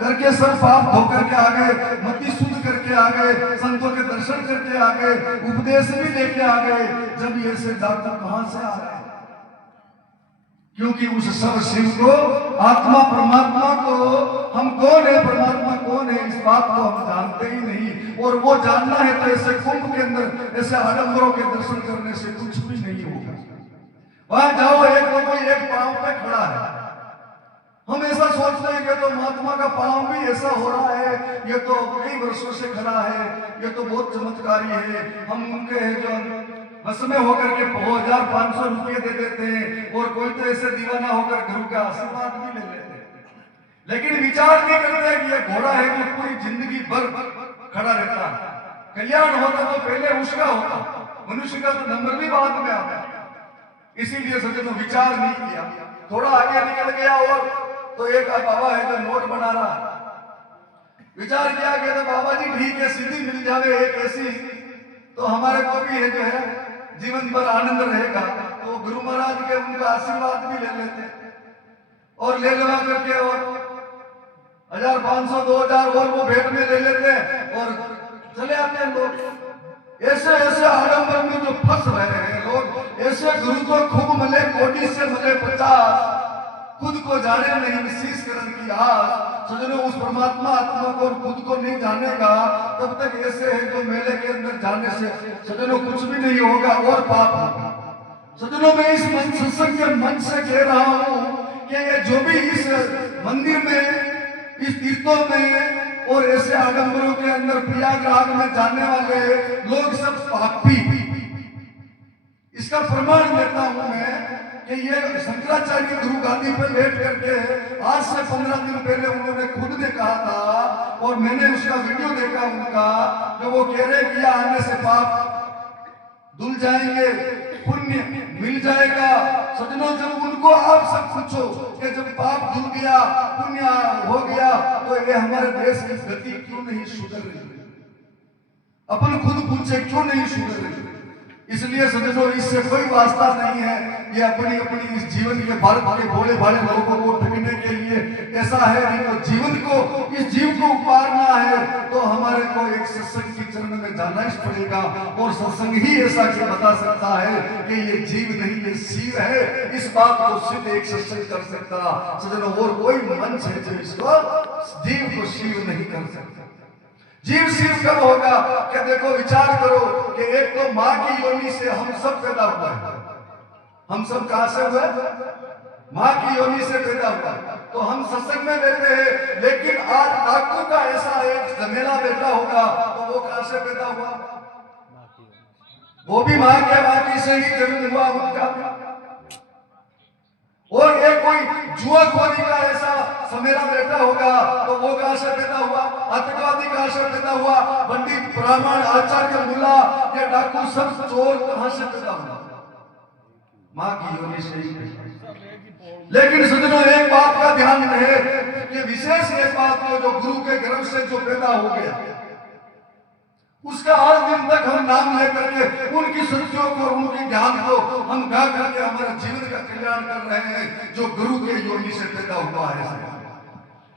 करके सब पाप धो करके आ गए, मति शुद्ध करके आ गए, संतों के दर्शन करके आ गए, उपदेश भी लेके आ गए। जब ये से डाक्टर कहां से आ रहे? क्योंकि उस सर्व शिव को, आत्मा परमात्मा को, हम कौन है, परमात्मा कौन है, इस बात को हम जानते ही नहीं। और वो जानना है तो ऐसे कुंभ के अंदर ऐसे आडंबरों के दर्शन करने से कुछ भी नहीं होगा। वहां जाओ, एक तो कोई एक पांव पे खड़ा है, हम ऐसा सोचते हैं कि तो महात्मा का पांव भी ऐसा हो रहा है, ये तो कई वर्षों से खड़ा है, ये तो बहुत चमत्कारी है। हम उनके जो बस में होकर के 1500 रुपये दे देते हैं, और कोई तो ऐसे दीवाना होकर गुरु का आशीर्वाद भी ले लेते हैं, लेकिन विचार नहीं करते कि ये घोड़ा है जो पूरी जिंदगी भर खड़ा रहता है। कल्याण होता तो पहले उसका होता, मनुष्य का तो नंबर भी बाद में आता। इसीलिए सज्जनों विचार नहीं किया, थोड़ा आगे निकल गया और तो एक बाबा है जो नोट बना रहा है। विचार किया गया तो बाबा जी ठीक है, सीधी मिल जावे एक ऐसी तो हमारे को भी है जो है जीवन भर आनंद रहेगा। तो गुरु महाराज के उनका आशीर्वाद भी ले लेते और ले लगा करके और 1500 2000 और वो भेंट में ले लेते हैं और चले आते हैं लोग। ऐसे ऐसे आडंबर में जो फंस रहे हैं लोग, ऐसे गुरु को खूब मिले, कोटि से मिले 50, खुद को जाने नहीं विशेष करण की आस। सजनों उस परमात्मा आत्मा को खुद को नहीं जानेगा तब तक ऐसे है जो मेले के अंदर जाने से सजनों कुछ भी नहीं होगा और पाप होगा। सजनों मैं इस सत्संग के मन से कह रहा हूं कि ये जो भी इस मंदिर में, इस तीर्थों में और ऐसे आडंबरों के अंदर प्रयागराज में जाने वाले लोग सब पापी, इसका प्रमाण देता हूं मैं कि ये शंकराचार्य गुरु गादी पर बैठ करके आज से 15 दिन पहले उन्होंने खुद ने कहा था और मैंने उसका वीडियो देखा उनका, जो वो कह रहे कि आने से पाप धुल जाएंगे, पुण्य मिल जाएगा। सजनों जब उनको आप सब पूछो कि जब पाप धुल गया, पुण्य हो गया, तो ये हमारे देश की गति क्यों नहीं सुधर रही? अपन खुद पूछे क्यों नहीं सुधर रही? इसलिए सजनों इससे कोई वास्ता नहीं है, ये अपनी अपनी इस जीवन के भारत के भोले भाले लोगों को ठगने के लिए ऐसा है। नहीं तो जीवन को, इस जीव को उपारना है तो हमारे को एक सत्संग की चरण में जाना ही पड़ेगा। और सत्संग ही ऐसा कि बता सकता है कि ये जीव नहीं ये शिव है। इस बात को सिर्फ एक सत्संग कर सकता सजनों, और कोई मंच है जो इसको जीव को शिव नहीं कर सकता। जीव शिव कब होगा? क्या देखो विचार करो कि एक तो मां की योनि से हम सब पैदा हुए हैं। हम सब कहां से हुए? मां की योनि से पैदा हुआ। तो हम सत्संग में बैठे हैं, लेकिन आज डाकू का ऐसा एक झमेला बैठा होगा तो वो कहां से पैदा हुआ? वो भी मां के बाकी से ही जन्म हुआ उनका। और एक कोई जुआखोरी का ऐसा समेला बैठा होगा तो वो कहां से पैदा हुआ? आतंकवादी कहां से पैदा हुआ? पंडित ब्राह्मण आचार्य मुल्ला ये डाकू सब चोर कहां से पैदा हुआ? मां की योनि से ही। लेकिन सजनों एक बात का ध्यान रहे कि विशेष एक बात को जो गुरु के गर्भ से जो पैदा हो गया उसका आज दिन तक हम नाम लेकर के उनकी शक्तियों को, उनके ज्ञान को हम गा करके हमारे जीवन का कल्याण कर रहे हैं। जो गुरु के योनि से पैदा हुआ है,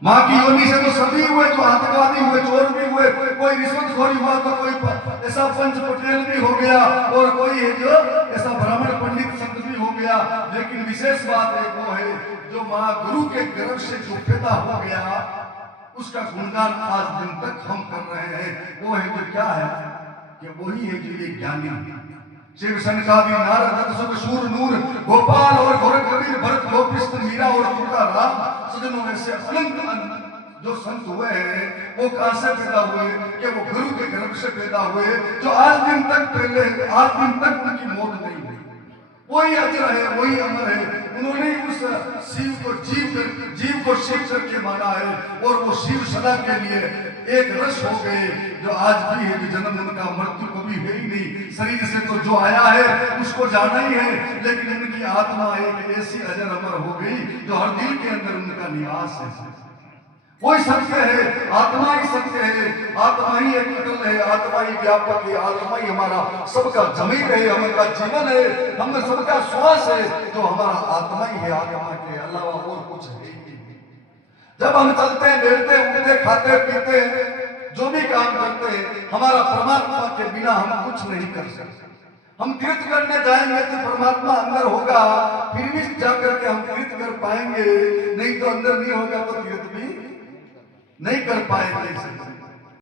मां की योनि से तो सभी हुए, जो आतंकवादी हुए, चोर भी हुए, कोई रिश्वतखोरी हुआ तो कोई ऐसा पंच पटेल भी हो गया और कोई है जो ऐसा ब्राह्मण पंडित संत भी हो गया। लेकिन विशेष बात एक वो है जो मां गुरु के गर्भ से जो पैदा हो गया उसका गुणगान आज दिन तक हम कर रहे हैं। वो है जो क्या है कि वही है जो ये ज्ञानी शिव सनकादि नारद सुख सूर नूर गोपाल और गोरख कबीर भरत गोपिष्ठ मीरा और तुकाराम सजनों में से अनंत जो संत हुए हैं वो कहां से पैदा हुए? कि वो गुरु के गर्भ से पैदा हुए, जो आज दिन तक उनकी मौत नहीं हुई। वही अजर है, वही अमर है। उन्होंने उस शिव को जीव को शिव करके माना है और वो शिव सदा के लिए एक रस हो गए। जो आज भी है, जन्म उनका मृत्यु कभी है ही नहीं। शरीर से तो जो आया है उसको जाना ही है, लेकिन उनकी आत्मा एक ऐसी अजर अमर हो गई जो हर दिल के अंदर उनका निवास है। वही सत्य है, आत्मा ही सत्य है, आत्मा ही एक अटल है, आत्मा ही व्यापक है, आत्मा ही हमारा सबका जमीन है, हमारा जीवन है, हम सबका श्वास है, जो हमारा आत्मा ही है। आत्मा के अलावा और कुछ है ही नहीं। जब हम चलते बैठते उठते खाते पीते जो भी काम करते हमारा परमात्मा के बिना हम कुछ नहीं कर सकते। हम तीर्थ करने जाएंगे तो परमात्मा अंदर होगा, फिर भी जाकर के हम तीर्थ कर पाएंगे, नहीं तो अंदर नहीं होगा तो तीर्थ भी नहीं कर पाएंगे।